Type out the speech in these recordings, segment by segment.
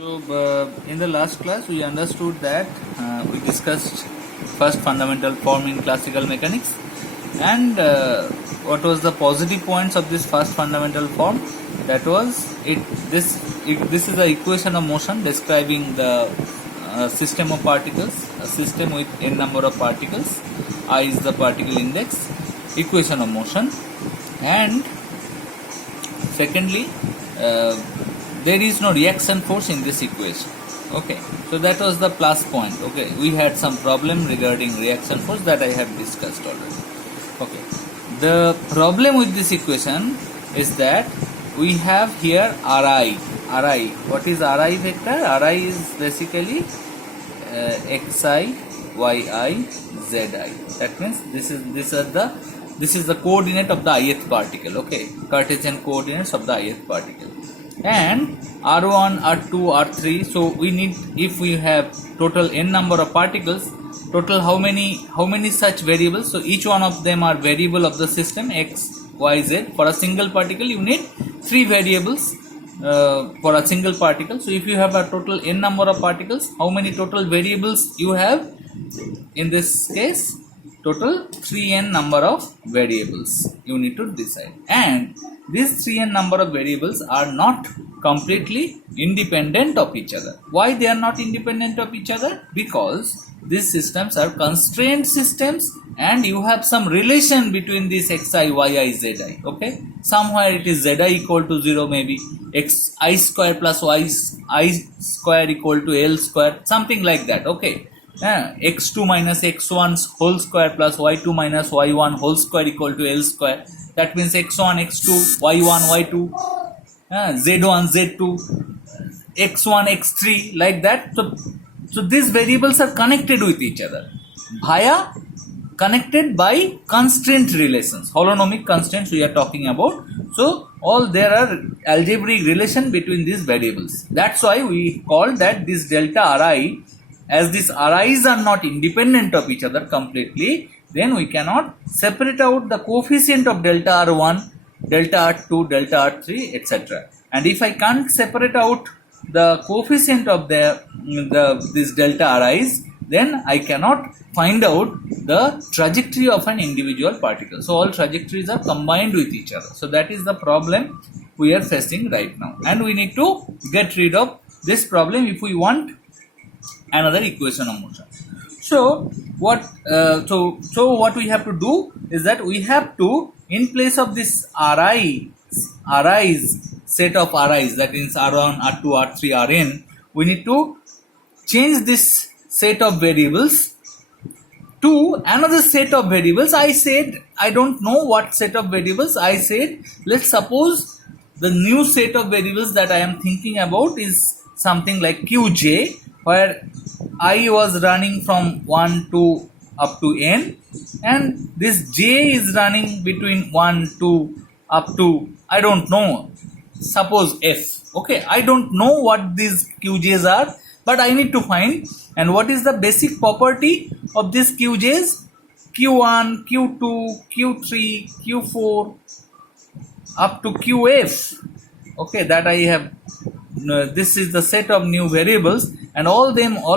So, in the last class, we understood that we discussed first fundamental form in classical mechanics, and what was the positive points of this first fundamental form? That was this is the equation of motion describing the system of particles, a system with n number of particles. I is the particle index, equation of motion, and secondly. There is no reaction force in this equation. Okay, so that was the plus point. Okay, we had some problem regarding reaction force that I have discussed already. Okay, the problem with this equation is that we have here Ri. What is Ri vector? Ri is basically xi, yi, zi. That means this is the coordinate of the ith particle. Okay, Cartesian coordinates of the ith particle. And R1, R2, R3. So we need, if we have total n number of particles, total how many such variables? So each one of them are variable of the system x, y, z. For a single particle, you need 3 variables for a single particle. So if you have a total n number of particles, how many total variables you have? In this case, total 3n number of variables you need to decide, and these 3n number of variables are not completely independent of each other. Why they are not independent of each other? Because these systems are constrained systems and you have some relation between these xi, yi, zi. Okay, somewhere it is zi equal to 0, maybe xi square plus y I square equal to l square, something like that. Okay, x2 minus x1 whole square plus y2 minus y1 whole square equal to l square. That means x1, x2, y1, y2, z1, z2, x1, x3, like that. So these variables are connected with each other connected by constraint relations, holonomic constraints we are talking about. So there are algebraic relation between these variables. That's why we call that this delta Ri, as these Ri's are not independent of each other completely, then we cannot separate out the coefficient of delta R1, delta R2, delta R3, etc. And if I can't separate out the coefficient of this delta Ri's, then I cannot find out the trajectory of an individual particle. So all trajectories are combined with each other. So that is the problem we are facing right now, and we need to get rid of this problem if we want another equation of motion. So what we have to do is that we have to, in place of this Ri's set of Ri's, that means R1, R2, R3, Rn, we need to change this set of variables to another set of variables. I said I don't know what set of variables. I said let's suppose the new set of variables that I am thinking about is something like Qj, where I was running from 1 to up to n, and this j is running between 1 to up to, I don't know, suppose f. Okay, I don't know what these qj's are, but I need to find. And what is the basic property of these qj's? q1, q2, q3, q4 up to qf. Okay, that I have. This is the set of new variables, and all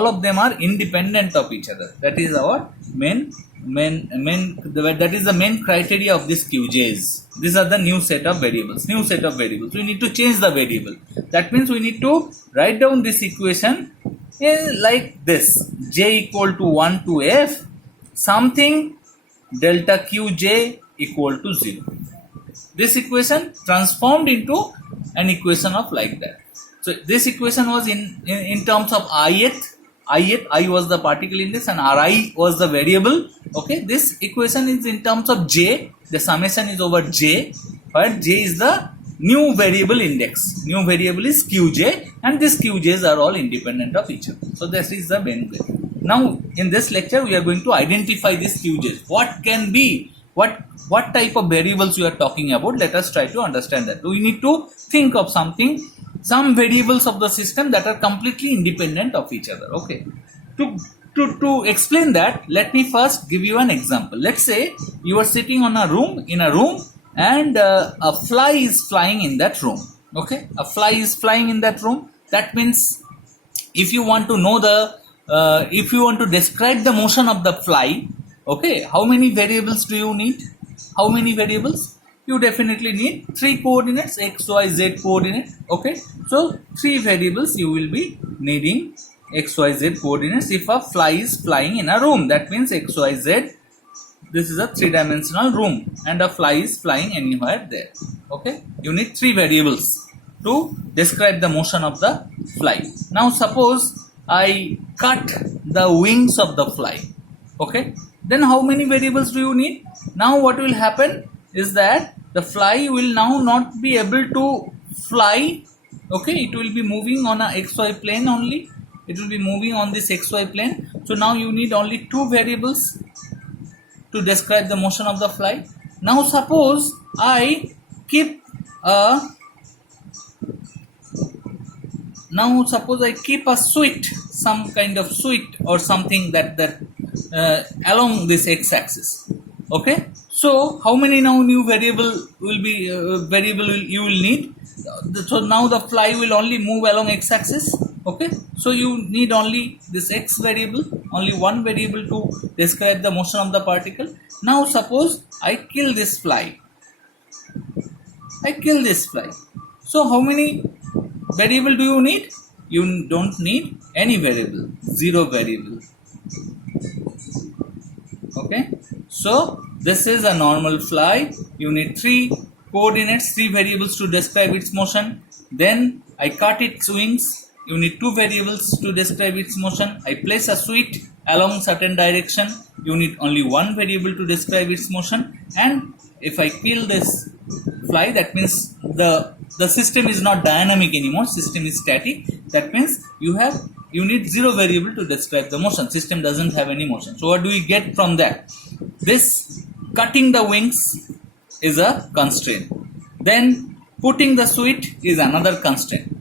of them are independent of each other. That is our that is the main criteria of this qj's. These are the new set of variables. We need to change the variable. That means we need to write down this equation like this: j equal to 1 to f something delta qj equal to 0. This equation transformed into an equation of like that. So this equation was in terms of ith, I was the particle index and Ri was the variable. Okay, this equation is in terms of j, the summation is over j, where j is the new variable index. New variable is qj, and these qj's are all independent of each other. So this is the main way. Now in this lecture we are going to identify these qj's. What can be, what type of variables we are talking about? Let us try to understand that. We need to think of some variables of the system that are completely independent of each other. Okay, to explain that, let me first give you an example. Let's say you are sitting in a room and a fly is flying in that room. Okay, a fly is flying in that room. That means if you want to know if you want to describe the motion of the fly, okay, how many variables do you need? How many variables? You definitely need three coordinates, x, y, z coordinate. Okay, so three variables you will be needing, x, y, z coordinates. If a fly is flying in a room, that means x, y, z, this is a three-dimensional room and a fly is flying anywhere there. Okay, you need three variables to describe the motion of the fly. Now suppose I cut the wings of the fly. Okay, then how many variables do you need? Now what will happen is that the fly will now not be able to fly. Okay, it will be moving on a xy plane only. It will be moving on this xy plane. So now you need only two variables to describe the motion of the fly. Now suppose I keep a sweet, some kind of sweet or something that along this x-axis. Okay, so how many now new variable will be you will need? So now the fly will only move along x-axis. Okay, so you need only this x variable, only one variable to describe the motion of the particle. Now suppose I kill this fly. So how many variable do you need? You don't need any variable, zero variable. Okay, so this is a normal fly. You need three coordinates, three variables to describe its motion. Then I cut its wings. You need two variables to describe its motion. I place a sweet along certain direction. You need only one variable to describe its motion. And if I kill this fly, that means the system is not dynamic anymore. System is static. That means you need zero variable to describe the motion. System doesn't have any motion. So what do we get from that? This cutting the wings is a constraint. Then putting the sweet is another constraint.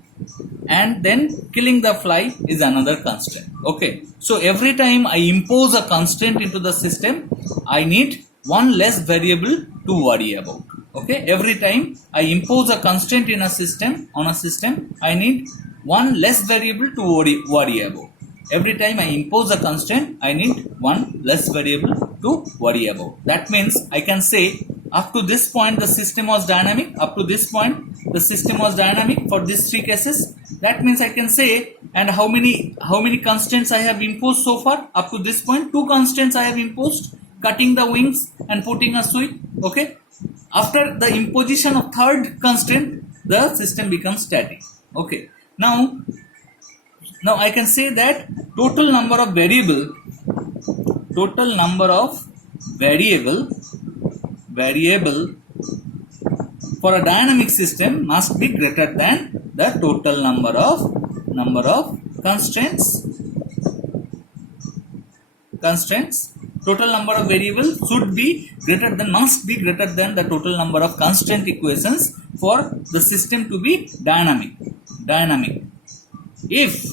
And then killing the fly is another constraint. Okay, so every time I impose a constraint into the system, I need one less variable to worry about. Okay, every time I impose a constraint in a system, I need one less variable to worry about. Every time I impose a constraint, I need one less variable to worry about. That means I can say up to this point the system was dynamic, up to this point the system was dynamic for these three cases. That means I can say, and how many constraints I have imposed so far? Up to this point, two constraints I have imposed, cutting the wings and putting a sweep. Okay, after the imposition of third constraint, the system becomes static. Okay, now I can say that total number of variable for a dynamic system must be greater than the total number of constraints. Total number of variables must be greater than the total number of constraint equations for the system to be dynamic. If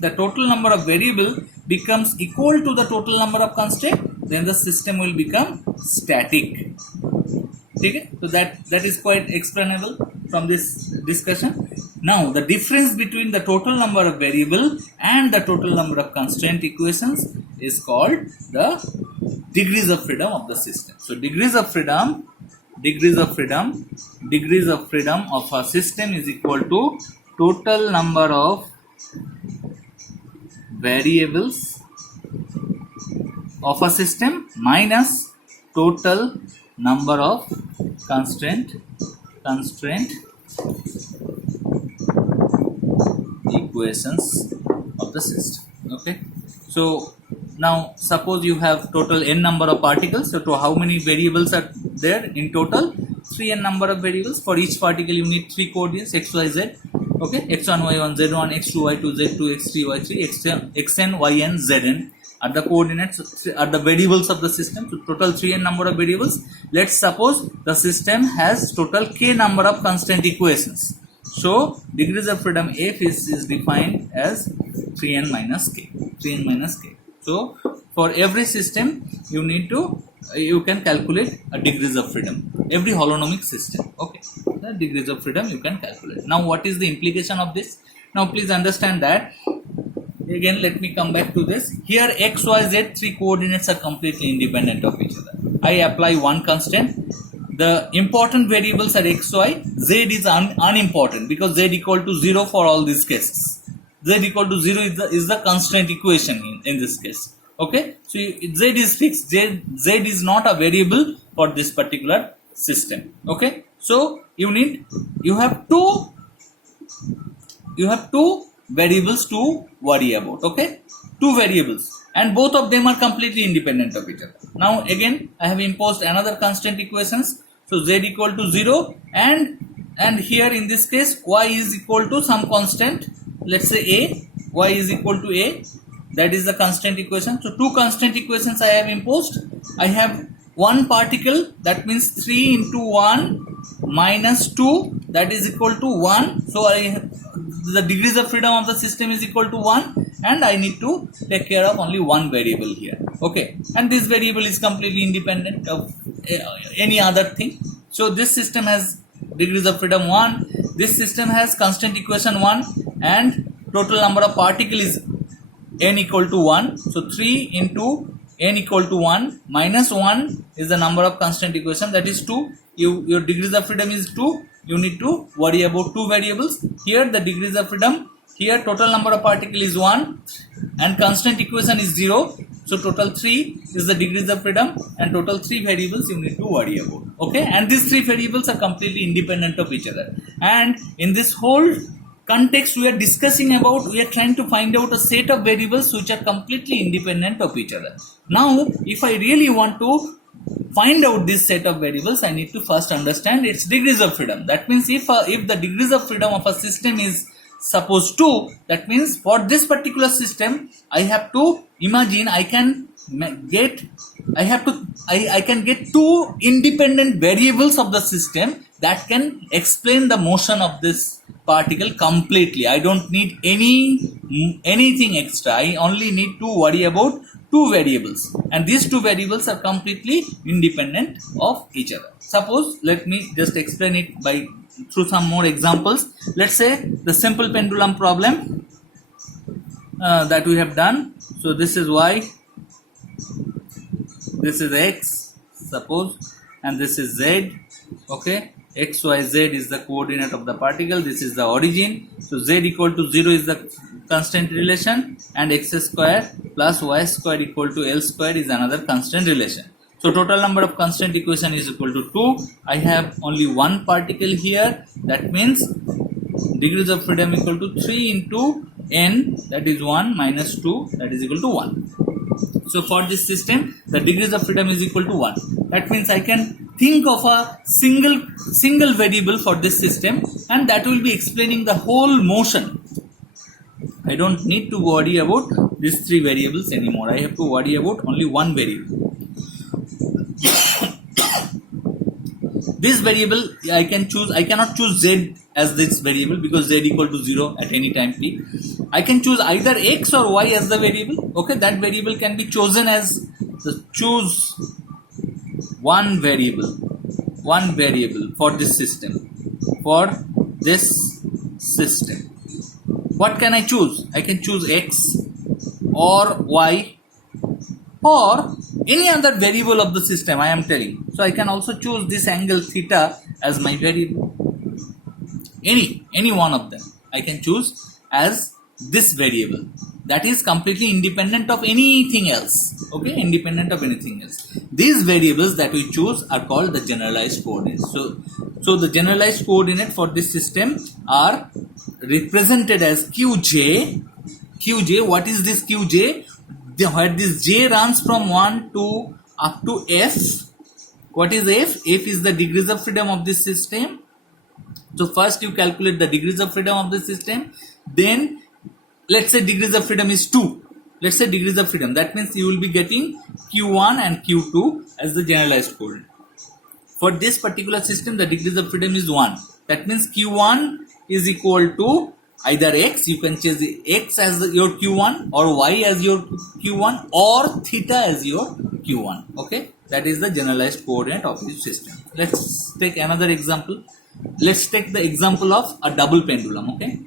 the total number of variable becomes equal to the total number of constraint, then the system will become static. Okay? So that is quite explainable from this discussion. Now the difference between the total number of variable and the total number of constraint equations is called the degrees of freedom of the system. So degrees of freedom of a system is equal to total number of variables of a system minus total number of constraint equations of the system. Okay, so now suppose you have total n number of particles. So to how many variables are there in total? 3n number of variables. For each particle you need three coordinates, x, y, z. Okay, x1, y1, z1, x2, y2, z2, x3, y3, xn, yn, zn are the coordinates, are the variables of the system. So total 3n number of variables. Let's suppose the system has total k number of constant equations. So degrees of freedom f is defined as 3n minus k. So for every system you can calculate a degrees of freedom, every holonomic system. Okay, the degrees of freedom you can calculate. Now what is the implication of this? Now please understand that, again let me come back to this. Here x, y, z, three coordinates are completely independent of each other. I apply one constant. The important variables are x, y. Z is unimportant because z equal to 0 for all these cases. Z equal to 0 is the constraint equation in this case. Okay, so z is fixed. Z is not a variable for this particular system. Okay, so you have two variables to worry about. Okay, two variables, and both of them are completely independent of each other. Now again I have imposed another constant equations. So z equal to 0, and here in this case y is equal to some constant, let's say a. Y is equal to a, that is the constant equation. So two constant equations I have imposed. I have one particle, that means 3 into 1 minus 2, that is equal to 1. So the degrees of freedom of the system is equal to 1, and I need to take care of only one variable here. Okay, and this variable is completely independent of any other thing. So this system has degrees of freedom 1, this system has constant equation 1, and total number of particles is n equal to 1. So 3 into n equal to 1 minus 1 is the number of constant equation, that is 2. Your degrees of freedom is 2. You need to worry about two variables. Here the degrees of freedom, here total number of particles is 1 and constant equation is 0. So total 3 is the degrees of freedom, and total 3 variables you need to worry about. Okay, and these 3 variables are completely independent of each other. And in this whole context we are discussing about, we are trying to find out a set of variables which are completely independent of each other. Now if I really want to find out this set of variables, I need to first understand its degrees of freedom. That means if the degrees of freedom of a system is suppose 2, that means for this particular system I have to imagine I can get two independent variables of the system that can explain the motion of this particle completely. I don't need anything extra. I only need to worry about two variables, and these two variables are completely independent of each other. Suppose, let me just explain it through some more examples. Let's say the simple pendulum problem that we have done. So this is y, this is x, suppose, and this is z. Okay, x, y, z is the coordinate of the particle. This is the origin. So z equal to 0 is the constant relation, and x square plus y square equal to L square is another constant relation. So total number of constant equation is equal to 2. I have only one particle here. That means degrees of freedom equal to 3 into n, that is 1 minus 2, that is equal to 1. So for this system the degrees of freedom is equal to 1. That means I can think of a single variable for this system, and that will be explaining the whole motion. I don't need to worry about these 3 variables anymore. I have to worry about only one variable. This variable I cannot choose z as this variable because z equal to 0 at any time t. I can choose either x or y as the variable. Okay, that variable can be chosen as choose one variable for this system. What can I choose? I can choose x or y or any other variable of the system, I am telling. So I can also choose this angle theta as my variable. Any one of them I can choose as this variable. That is completely independent of anything else. Okay, independent of anything else. These variables that we choose are called the generalized coordinates. So the generalized coordinate for this system are represented as qj. What is this qj? Where this j runs from 1 to up to f. What is f? F is the degrees of freedom of this system. So first you calculate the degrees of freedom of the system. Then let's say degrees of freedom is 2. Let's say degrees of freedom. That means you will be getting q1 and q2 as the generalized coordinate. For this particular system the degrees of freedom is 1. That means q1 is equal to either x, you can choose x as your q1 or y as your q1 or theta as your q1. Okay, that is the generalized coordinate of this system. Let's take another example. Let's take the example of a double pendulum. Okay,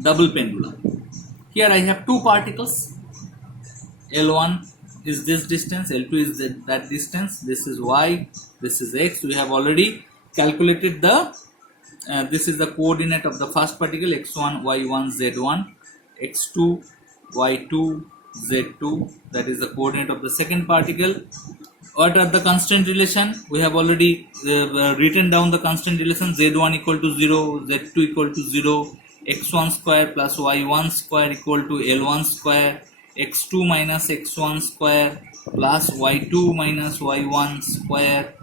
double pendulum. Here I have two particles. L1 is this distance, L2 is that distance. This is y, this is x. We have already calculated the this is the coordinate of the first particle, x1, y1, z1, x2, y2, z2. That is the coordinate of the second particle. What are the constant relation? We have already written down the constant relation. Z1 equal to 0, Z2 equal to 0, x1 square plus y1 square equal to L1 square, x2 minus x1 square plus y2 minus y1 square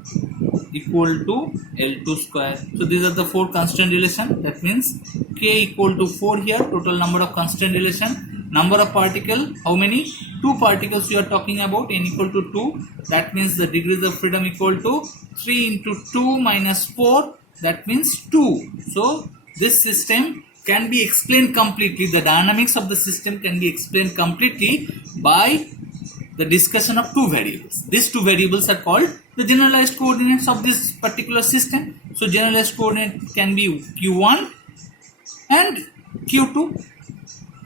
equal to L2 square. So these are the four constant relation. That means K equal to 4 here, total number of constant relation. Number of particle, how many? 2 particles you are talking about, n equal to 2. That means the degrees of freedom equal to 3 into 2 minus 4. That means 2. So this system can be explained completely. The dynamics of the system can be explained completely by the discussion of two variables. These two variables are called the generalized coordinates of this particular system. So generalized coordinate can be q1 and q2.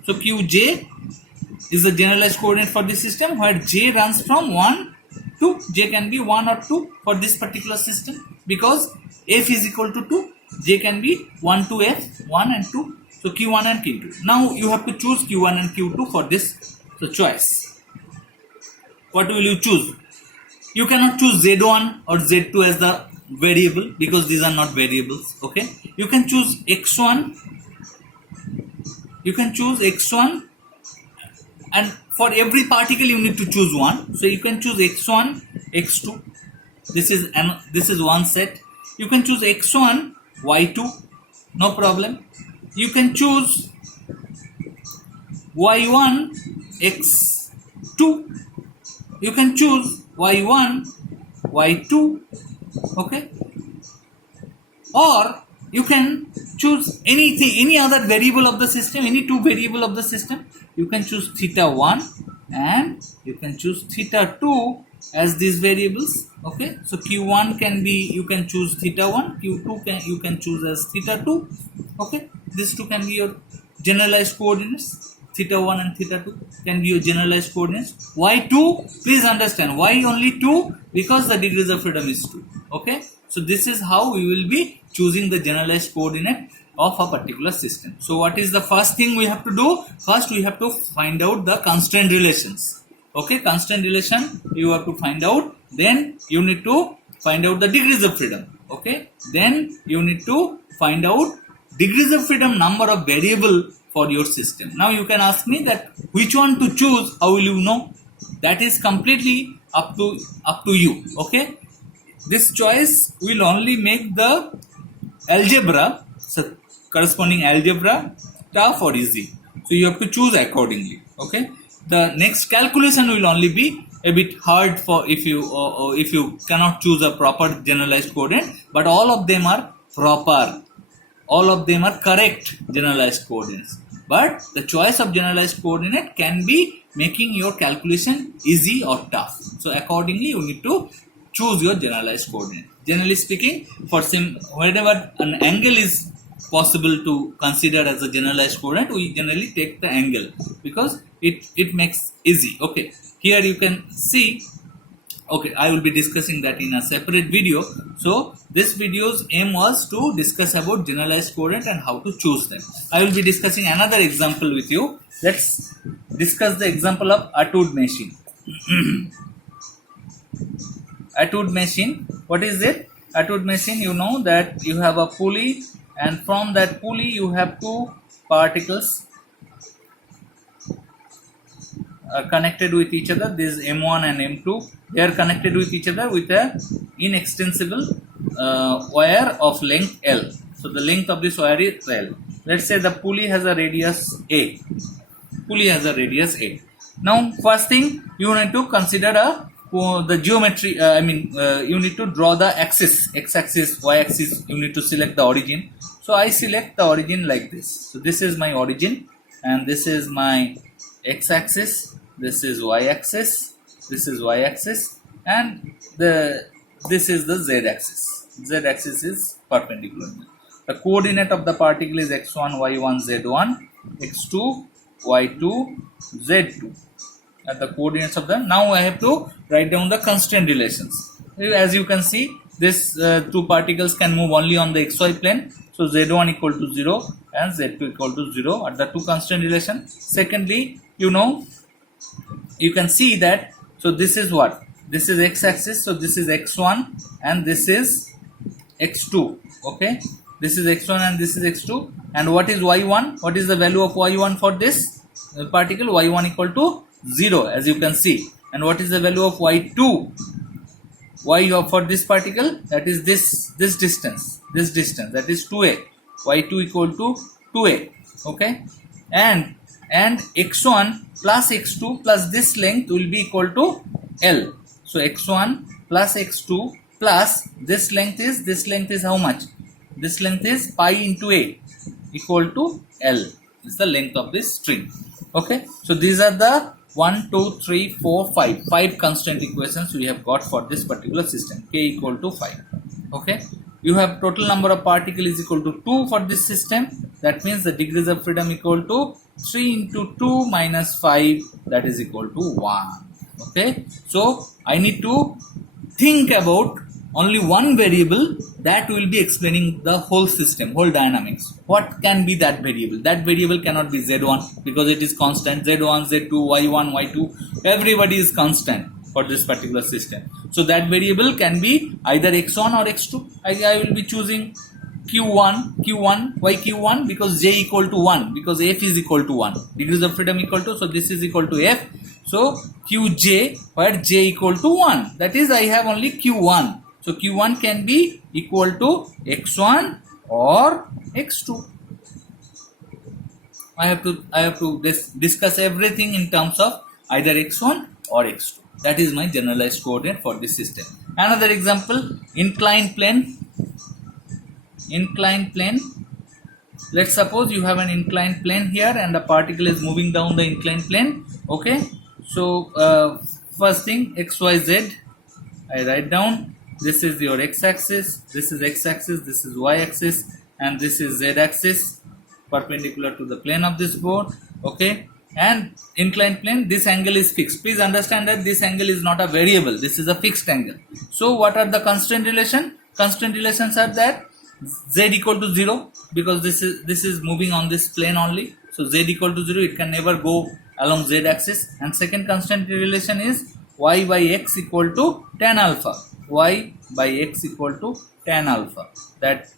So qj is the generalized coordinate for this system, where j runs from 1 to j can be 1 or 2 for this particular system, because f is equal to 2, j can be 1 to f, 1 and 2. So q1 and q2. Now you have to choose q1 and q2 for this choice. What will you choose? You cannot choose z1 or z2 as the variable, because these are not variables. Okay, you can choose x1. You can choose x1, and for every particle you need to choose one. So you can choose x1, x2. This is one set. You can choose x1, y2, no problem. You can choose y1, x2. You can choose y1, y2. Okay, or you can choose any other variable of the system, any two variable of the system. You can choose theta 1 and you can choose theta 2 as these variables. Okay, so q1 can be, you can choose theta 1, q2 you can choose as theta 2. Okay, these two can be your generalized coordinates. Theta 1 and theta 2 can be your generalized coordinates. Why 2? Please understand, why only 2? Because the degrees of freedom is 2. Okay, so this is how we will be choosing the generalized coordinate of a particular system. So what is the first thing we have to do? First we have to find out the constraint relations. Okay, constraint relation you have to find out. Then you need to find out the degrees of freedom. Okay, then you need to find out degrees of freedom, number of variable for your system. Now you can ask me that which one to choose. How will you know? That is completely up to you. Okay, this choice will only make the algebra, so corresponding algebra, tough or easy. So you have to choose accordingly. Okay, the next calculation will only be a bit hard for if you cannot choose a proper generalized coordinate, but all of them are proper. All of them are correct generalized coordinates. But the choice of generalized coordinate can be making your calculation easy or tough. So accordingly, you need to choose your generalized coordinate. Generally speaking, for whenever an angle is possible to consider as a generalized coordinate, we generally take the angle because it makes easy. Okay, here you can see. Okay, I will be discussing that in a separate video. So this video's aim was to discuss about generalized coordinate and how to choose them. I will be discussing another example with you. Let's discuss the example of Etude machine. Etude machine, what is it? Etude machine, you know that you have a pulley, and from that pulley you have two particles connected with each other. This is M1 and M2. They are connected with each other with a inextensible wire of length L. So the length of this wire is L. Let's say the pulley has a radius A. Pulley has a radius A. Now first thing you need to consider the geometry. You need to draw the axis, x-axis, y-axis. You need to select the origin. So I select the origin like this. So this is my origin, and this is my x-axis. This is y-axis. This is y-axis, and this is the z-axis. Z-axis is perpendicular. The coordinate of the particle is x1, y1, z1, x2, y2, z2. At the coordinates of the, now I have to write down the constraint relations. As you can see, this two particles can move only on the xy plane. So z1 equal to 0 and z2 equal to 0 at the two constraint relation. Secondly, you can see that, so this is what? This is x-axis, so this is x1 and this is x2. Okay, this is x1 and this is x2. And what is y1? What is the value of y1 for this particle? y1 equal to 0, as you can see. And what is the value of y2? For this particle, that is this distance, that is 2a. y2 equal to 2a. Okay, and x1 plus x2 plus this length will be equal to L. So x1 plus x2 plus this length is how much? This length is pi into a equal to L is the length of this string. Okay, so these are the 1, 2, 3, 4, 5 constant equations we have got for this particular system. K equal to 5. Okay, you have total number of particles is equal to 2 for this system. That means the degrees of freedom equal to 3 into 2 minus 5, that is equal to 1. Okay, so I need to think about only one variable that will be explaining the whole system, whole dynamics. What can be that variable? That variable cannot be z1 because it is constant. z1, z2, y1, y2, everybody is constant for this particular system. So that variable can be either x1 or x2. I will be choosing q1. Why q1? Because j equal to 1, because f is equal to 1. Degrees of freedom equal to, so this is equal to f. So qj, where j equal to 1. That is, I have only q1. So q1 can be equal to x1 or x2. I have to discuss everything in terms of either x1 or x2. That is my generalized coordinate for this system. Another example, inclined plane. Let's suppose you have an inclined plane here and the particle is moving down the inclined plane. Okay, so first thing, xyz, I write down. This is your x-axis, this is x-axis, this is y-axis, and this is z-axis perpendicular to the plane of this board. Okay, and inclined plane, this angle is fixed. Please understand that this angle is not a variable, this is a fixed angle. So what are the constraint relations? Constraint relations are that z equal to 0, because this is moving on this plane only. So z equal to 0, it can never go along z-axis. And second constraint relation is y by x equal to tan alpha. Y by x equal to tan alpha. That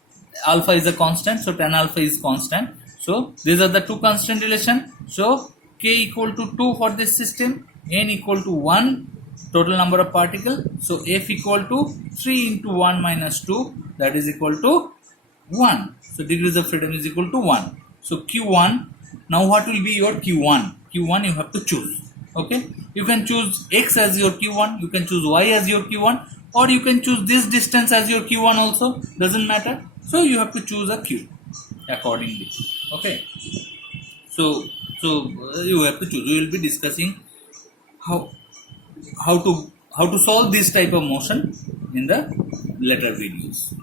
alpha is a constant, so tan alpha is constant. So these are the two constant relation. So k equal to 2 for this system, n equal to 1, total number of particles. So f equal to 3 into 1 minus 2, that is equal to 1. So degrees of freedom is equal to 1. So q1. Now what will be your q1? Q1 you have to choose. Okay, you can choose x as your q1, you can choose y as your q1, or you can choose this distance as your q1 also, doesn't matter. So you have to choose a q accordingly. Okay, so you have to choose. We will be discussing how to solve this type of motion in the later videos.